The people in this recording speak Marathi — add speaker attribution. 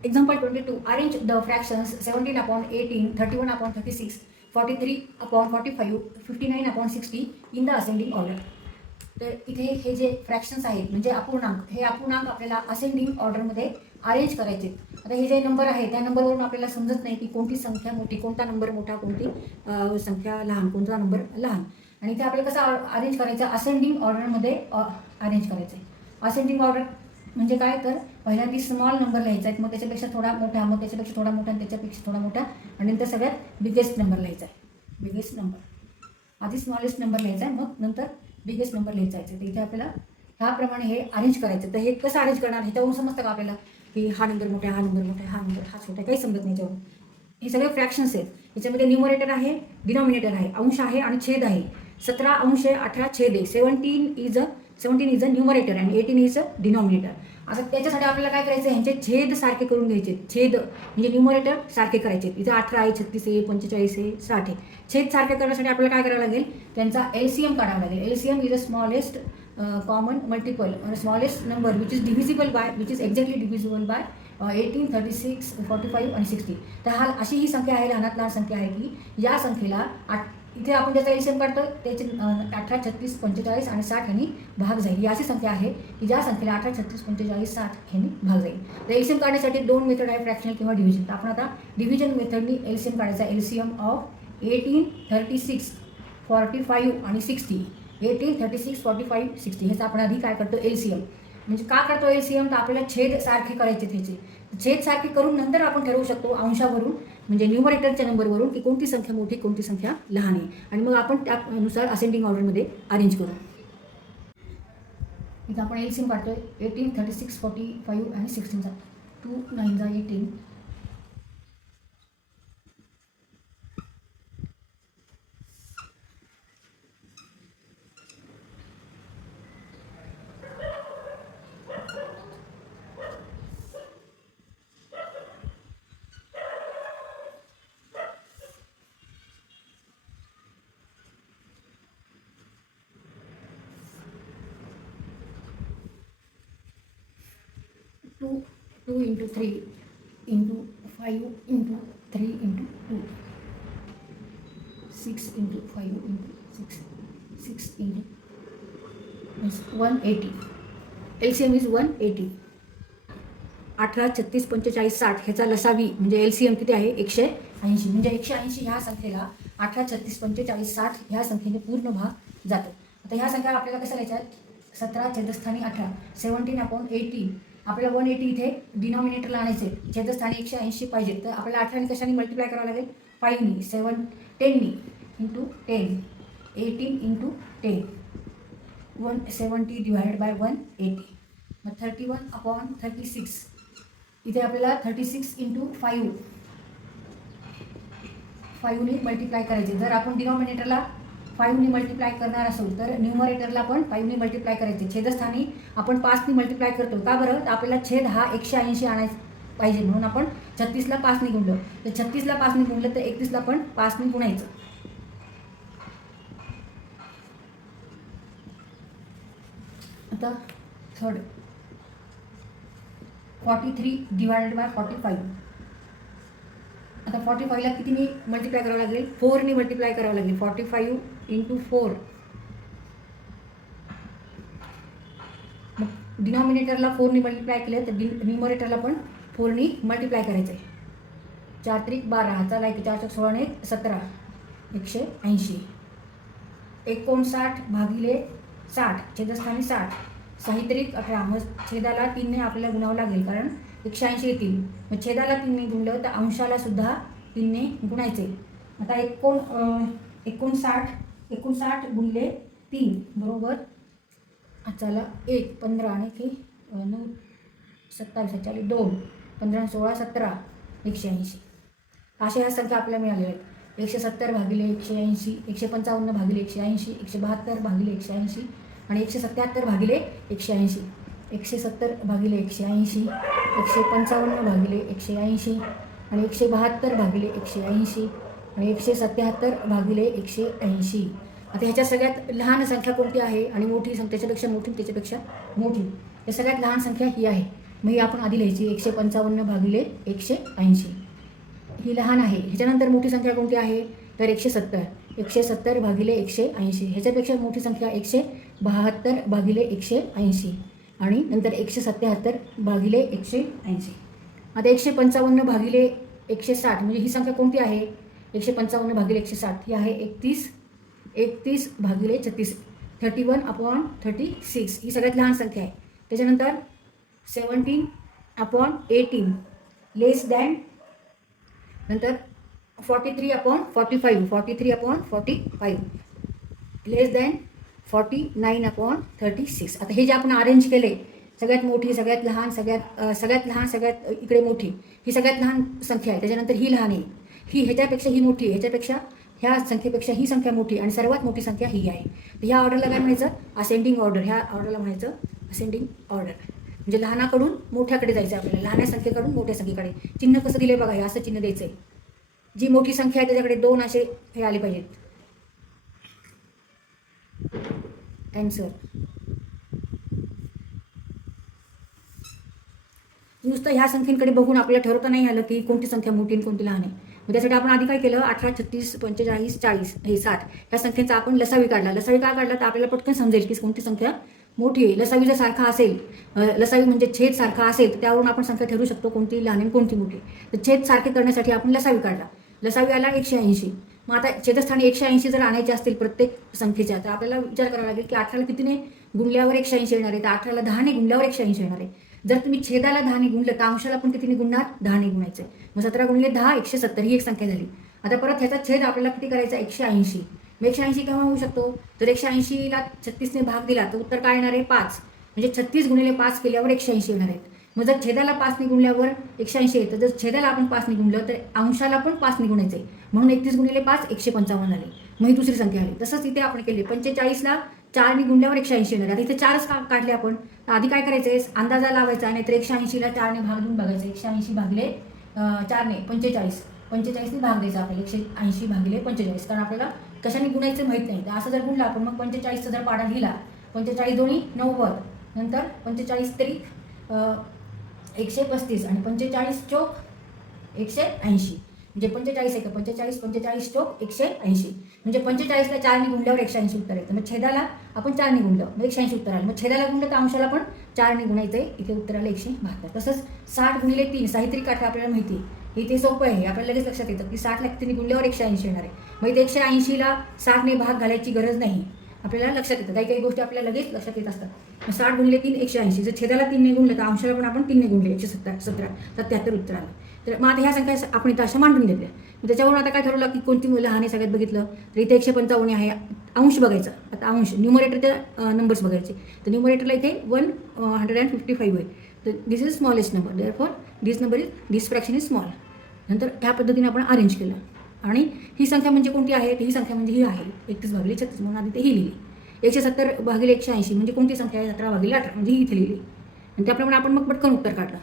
Speaker 1: Example 22. Arrange the fractions 17 upon 18, 31 upon 36, 43 upon 45, 59 upon 60 in the ascending order. तर इथे हे जे फ्रॅक्शन्स आहेत म्हणजे अपूर्णांक हे अपूर्णांक आपल्याला असेंडिंग ऑर्डरमध्ये अरेंज करायचे आहेत. आता हे जे नंबर आहे त्या नंबरवरून आपल्याला समजत नाही की कोणती संख्या मोठी कोणता नंबर मोठा कोणती संख्या लहान कोणता नंबर लहान आणि ते आपल्याला कसं अरेंज करायचं असेंडिंग ऑर्डरमध्ये अरेंज करायचं आहे असेंडिंग ऑर्डर म्हणजे काय कर पहिल्यांदा स्मॉल नंबर लिहायचा आहे मग त्याच्यापेक्षा थोडा मोठा मग त्याच्यापेक्षा थोडा मोठा आणि त्याच्यापेक्षा थोडा मोठा. आणि नंतर सगळ्यात बिगेस्ट नंबर लिहायचा आहे. बिगेस्ट नंबर आधी स्मॉलेस्ट नंबर लिहायचा आहे. मग नंतर बिगेस्ट नंबर लिहायचा आहे. तर इथे आपल्याला ह्याप्रमाणे हे अरेंज करायचं तर हे कसं अरेंज करणार? ह्याच्यावरून समजतं का आपल्याला? की हा नंबर मोठा हा नंबर मोठा हा नंबर हा छोटा काही समजत नाही याच्यावरून हे सगळे फ्रॅक्शन्स आहेत. याच्यामध्ये न्युमरेटर आहे डिनॉमिनेटर आहे अंश आहे आणि छेद आहे. सतरा अंश आहे अठरा छेद आहे. Seventeen is a seventeen is a numerator आणि एटीन इज अ डिनॉमिनेटर असं त्याच्यासाठी आपल्याला काय करायचं? ह्यांचे छेद सारखे करून घ्यायचे. छेद म्हणजे न्युमरेटर सारखे करायचे. इथं अठरा आहे छत्तीस आहे पंचेचाळीस आहे साठ आहे. छेद सारखे करण्यासाठी आपल्याला काय करावं लागेल? त्यांचा एल सी एम काढावा लागेल. L C M is a smallest common multiple smallest number which is divisible by which is exactly divisible by eighteen thirty six forty five आणि सिक्स्टी तर हा अशी ही संख्या आहे लहानात लहान संख्या आहे की या संख्येला आठ इथे आपण ज्याचा एलसीएम काढतो त्याचे अठरा छत्तीस पंचेचाळीस आणि साठ ह्यांनी भाग जाईल. ही अशी संख्या आहे की ज्या संख्येला अठरा छत्तीस पंचेचाळीस साठ ह्यांनी भाग जाईल. तर एलसीएम काढण्यासाठी दोन मेथड आहे फ्रॅक्शनल किंवा डिव्हिजन तर आपण आता डिव्हिजन मेथडनी एलसीएम काढायचा LCM of eighteen thirty six forty five आणि sixty eighteen thirty six forty five sixty ह्याचा आपण आधी काय करतो? एलसीएम म्हणजे का करतो एलसीएम तर आपल्याला छेद सारखे करायचे त्याचे. छेद सारखे करून नंतर आपण ठरवू शकतो अंशावरून म्हणजे न्यूमरेटरच्या नंबरवरून की कोणती संख्या मोठी कोणती संख्या लहान आहे. आणि मग आपण त्यानुसार असेंडिंग ऑर्डरमध्ये अरेंज करू. इथं आपण एल सीएम काढतोय. Eighteen thirty six forty five आणि सिक्स्टीनचा two नाईनचा eighteen two two into three into five into three into two six into five into six six into one eighty L C M is one eighty अठरा छत्तीस पंचेचाळीस साठ ह्याचा लसावी म्हणजे एल सी एम किती आहे? एकशे ऐंशी. म्हणजे एकशे ऐंशी ह्या संख्येला अठरा छत्तीस पंचेचाळीस साठ ह्या संख्येने पूर्ण भाग जातो. आता ह्या संख्या आपल्याला कसं लिहायच्या सतरा छेदस्थानी अठरा. सेवन्टीन अपॉन एटी आपल्याला वन एटी इथे डिनॉमिनेटरला आणायचे छेदस्थानी एकशे ऐंशी पाहिजे. तर आपल्याला अठराने कशाने मल्टिप्लाय करावं लागेल? फाईव्हनी seven टेननी into ten eighteen into ten one seventy divided by one eighty मग thirty one upon thirty six इथे आपल्याला थर्टी सिक्स इंटू फाईव्ह फाईव्हने मल्टिप्लाय करायचे. जर आपण डिनॉमिनेटरला फाईव्हने मल्टिप्लाय करणार असू तर न्यूमरेटरला पण फाईव्हने मल्टिप्लाय करायचे. छेदस्थानी आपण पाचने मल्टिप्लाय करतो. का बरं? तर आपल्याला छेद हा एकशे ऐंशी आणायचा पाहिजे. म्हणून आपण छत्तीसला पाचने गुणलं. तर छत्तीसला पाचने गुणलं तर एकतीसला पण पाचने गुणायचं. आता third forty three divided by forty five आता फॉर्टी फाईव्हला कितीने मल्टिप्लाय करावं लागेल? फोरने मल्टिप्लाय करावं लागेल. फॉर्टी फाईव्ह इंटू फोर मग डिनॉमिनेटरला फोरने मल्टिप्लाय केलं तर डि न्युमरेटरला पण फोरनी मल्टिप्लाय करायचं आहे चार त्रिक बारा हाचा एक चार चौक सोळाने सतरा एकशे ऐंशी. एकोणसाठ भागिले साठ छेदस्थानी साठ. साहित्रिक अठरा मग छेदाला तीनने आपल्याला गुणावं लागेल कारण एकशे ऐंशी येतील मग छेदाला तीनने गुणलं तर अंशाला सुद्धा तीनने गुणायचे आता एकोण एकोणसाठ एकोणसाठ गुणले तीन बरोबर? चला एक पंधरा आणि की नऊ सत्तावीस चाळीस दोन पंधरा सोळा सतरा एकशे ऐंशी. अशा ह्या संख्या आपल्याला मिळालेल्या आहेत. एकशे सत्तर भागिले एकशे ऐंशी एकशे पंचावन्न भागिले एकशे ऐंशी एकशे बहात्तर भागिले एकशे ऐंशी आणि एकशे सत्याहत्तर भागिले एकशे ऐंशी. एकशे सत्तर भागिले एकशे ऐंशी एकशे पंचावन्न भागिले एकशे ऐंशी आणि एकशे बहात्तर भागिले एकशे ऐंशी. आणि एकशे सत्याहत्तर भागिले एकशे ऐंशी. आता ह्याच्यात सगळ्यात लहान संख्या कोणती आहे? आणि मोठी संख्या त्याच्यापेक्षा मोठी त्याच्यापेक्षा मोठी. हे सगळ्यात लहान संख्या ही आहे. मग ही आपण आधी लिहायची. एकशे पंचावन्न भागिले एकशे ऐंशी. ही लहान आहे. ह्याच्यानंतर मोठी संख्या कोणती आहे? तर एकशे सत्तर. एकशे सत्तर भागिले एकशे ऐंशी. ह्याच्यापेक्षा मोठी संख्या एकशे बहात्तर भागिले एकशे ऐंशी. आणि नंतर एकशे सत्याहत्तर भागिले एकशे ऐंशी. आता एकशे पंचावन्न भागिले एकशे साठ. म्हणजे ही संख्या कोणती आहे? एकशे पंचावन्न भागिले एकशे साठ ही आहे एकतीस एकतीस भागिले छत्तीस. Thirty one upon thirty six ही सगळ्यात लहान संख्या आहे. त्याच्यानंतर seventeen upon eighteen less than नंतर forty three upon forty five forty three upon forty five less than forty nine upon thirty six आता हे जे आपण अरेंज केले सगळ्यात मोठी सगळ्यात लहान सगळ्यात सगळ्यात लहान सगळ्यात इकडे मोठी ही सगळ्यात लहान संख्या आहे. त्याच्यानंतर ही लहान आहे. ही ह्याच्यापेक्षा ही मोठी आहे ह्याच्यापेक्षा ह्या संख्येपेक्षा ही संख्या मोठी आणि सर्वात मोठी संख्या ही आहे. तर ह्या ऑर्डरला काय म्हणायचं? असेंडिंग ऑर्डर ह्या ऑर्डरला म्हणायचं असेंडिंग ऑर्डर म्हणजे लहानाकडून मोठ्याकडे जायचं आपल्याला. लहान्या संख्येकडून मोठ्या संख्येकडे. चिन्ह कसं दिलं बघा हे असं चिन्ह द्यायचं आहे जी मोठी संख्या आहे त्याच्याकडे दोन असे हे आले पाहिजेत. ॲन्सर नुसतं ह्या संख्येकडे बघून आपल्याला ठरवता नाही आलं की कोणती संख्या मोठी आणि कोणती लहान आहे. मग त्यासाठी आपण आधी काय केलं? अठरा छत्तीस पंचेचाळीस चाळीस हे सात. ह्या संख्येचा आपण लसावी काढला. लसावी का काढला? तर आपल्याला पटकन समजेल की कोणती संख्या मोठी आहे. लसावी जर सारखा असेल लसावी म्हणजे छेद सारखा असेल तर त्यावरून आपण संख्या ठरवू शकतो कोणती लहान आणि कोणती मोठी. तर छेद सारखे करण्यासाठी आपण लसावी काढला. लसावी आला एकशे ऐंशी. मग आता छेदस्थानी एकशे ऐंशी जर आणायचे असतील प्रत्येक संख्येच्या तर आपल्याला विचार करावा लागेल की अठराला कितीने गुणल्यावर एकशे ऐंशी येणार आहे? तर अठराला दहाने गुणल्यावर एकशे ऐंशी येणार आहे. जर तुम्ही छेदाला दहाने गुणलं तर अंशाला पण किती गुणणार? दहाने गुणायचं. मग सतरा गुणले दहा एकशे सत्तर ही एक संख्या झाली. आता परत ह्याचा छेद आपल्याला किती करायचा? एकशे ऐंशी. मग एकशे ऐंशी केव्हा होऊ शकतो? तर एकशे ऐंशीला छत्तीसने भाग दिला तर उत्तर काय येणार आहे? पाच. म्हणजे छत्तीस गुणिले पाच केल्यावर एकशे ऐंशी येणार आहेत. मग जर छेदाला पाच निगुणल्यावर एकशे ऐंशी येतं जर छेदाला आपण पाच निगुणलं तर अंशाला पण पाच निगुणायचं आहे म्हणून एकतीस गुणिले पाच एकशे पंचावन्न आले मग ही दुसरी संख्या आली. तसंच इथे आपण केले. पंचेचाळीसला चार निगुणल्यावर एकशे ऐंशी येणार आता इथे चारच का काढले आपण. आधी काय करायचं अंदाजा लावायचा नाहीतर एकशे ऐंशीला चारने भाग देऊन बघायचं. एकशे ऐंशी भागले चारने पंचेचाळीस. पंचेचाळीसने भाग द्यायचा आपल्याला. एकशे ऐंशी भागले पंचेचाळीस. कारण आपल्याला कशाने गुणायचं माहीत नाही. तर असं जर गुणला आपण मग पंचेचाळीसचा जर पाडा लिहिला पंचेचाळीस दोन्ही नव्वद. नंतर पंचेचाळीस तरी एकशे पस्तीस आणि पंचेचाळीस चोक एकशे ऐंशी म्हणजे पंचेचाळीस एक पंचेचाळीस पंचेचाळीस चोक एकशे ऐंशी म्हणजे पंचेचाळीसला चारने गुणल्यावर एकशे ऐंशी उत्तर येतं. मग छेदाला आपण चारने गुणलं मग एकशे ऐंशी उत्तर आलं. मग छेदाला गुणलं तर अंशाला पण चारने गुणायचं आहे इथे उत्तर आलं एकशे बहात्तर. तसंच साठ गुणिले तीन साहित्रिक काठा आपल्याला माहिती आहे. इथे सोपं आहे. आपल्याला लगेच लक्षात येतं की साठला तिने गुणल्यावर एकशे ऐंशी येणार आहे. मग इथे एकशे ऐंशीला साठने भाग घालायची गरज नाही. आपल्याला लक्षात येतं. काही काही गोष्टी आपल्याला लगेच लक्षात येत असतात. मग साठ गुणले तीन एकशे ऐंशी. जर छेदाला तीनने गुणलं तर अंशाला पण आपण तीनने गुणले. एकशे सत्तर सतरा सत्याहत्तर उत्तर आलं. तर मग आता ह्या संख्या आपण इथं अशा मांडून घेतल्या. त्याच्यावरून आता काय ठरवलं की कोणती मुलं लहान आहे सगळ्यात बघितलं? तर इथे एकशे पंचावन्न आहे. अंश बघायचा. आता अंश न्युमरेटरच्या नंबर्स बघायचे. तर न्युमरेटरला इथे one hundred and fifty five आहे. तर this is smallest number there for this number is this fraction is small नंतर ह्या पद्धतीने आपण अरेंज केलं. आणि ही संख्या म्हणजे कोणती आहे? ही संख्या म्हणजे ही आहे. एकतीस भागिले छत्तीस म्हणून आधी ते ही लिहिली. एकशे सत्तर भागिले एकशे ऐंशी म्हणजे कोणती संख्या आहे? सतरा भागिले अठरा म्हणजे ही इथे लिहिली. आणि त्याप्रमाणे आपण मग पटकन उत्तर काढलं.